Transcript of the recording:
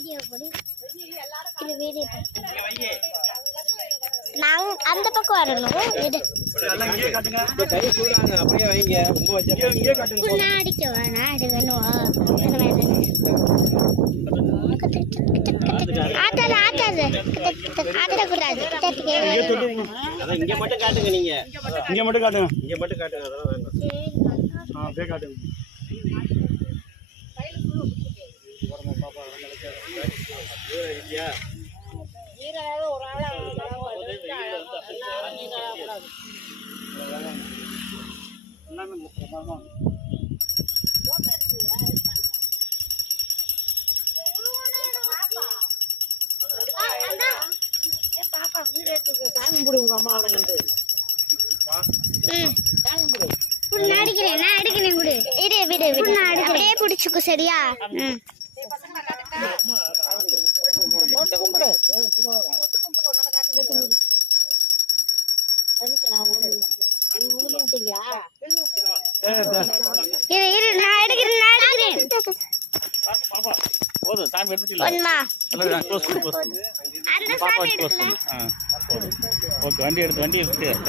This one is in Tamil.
வீடியோ போடு. இது வீடியோ நாங்க அந்த பக்கம் வரணும். இது எல்லாம் இங்கே காட்டுங்க. கை சூடாங்க அப்படியே வைங்க. ரொம்ப வச்சா இங்கே காட்டுங்க. நான் அடிக்க வேணா அது வேணுவா? ஆட்டாத ஆட்டாத ஆட்டக்கூடாது. இங்க மட்டும் காட்டுங்க. நீங்க இங்க மட்டும் காட்டுங்க. இங்க மட்டும் காட்டுங்க. அதெல்லாம் வேண்டாம். அப்படியே காட்டுங்க. பாப்பா ஒரு ஆளா பாப்பா வீடு எடுத்து சாமி போடுங்க. அம்மா கண்டு நான் அடிக்கிறேன் குடு. இரு விடு விடு. அப்படியே பிடிச்சுக்கோ சரியா? கும்பிடு. இரு நான் எடுக்கிறேன். போதும் சாமி எடுத்துட்டீங்களா? ஓகே வண்டி எடுத்து வண்டி எடுத்தாச்சு.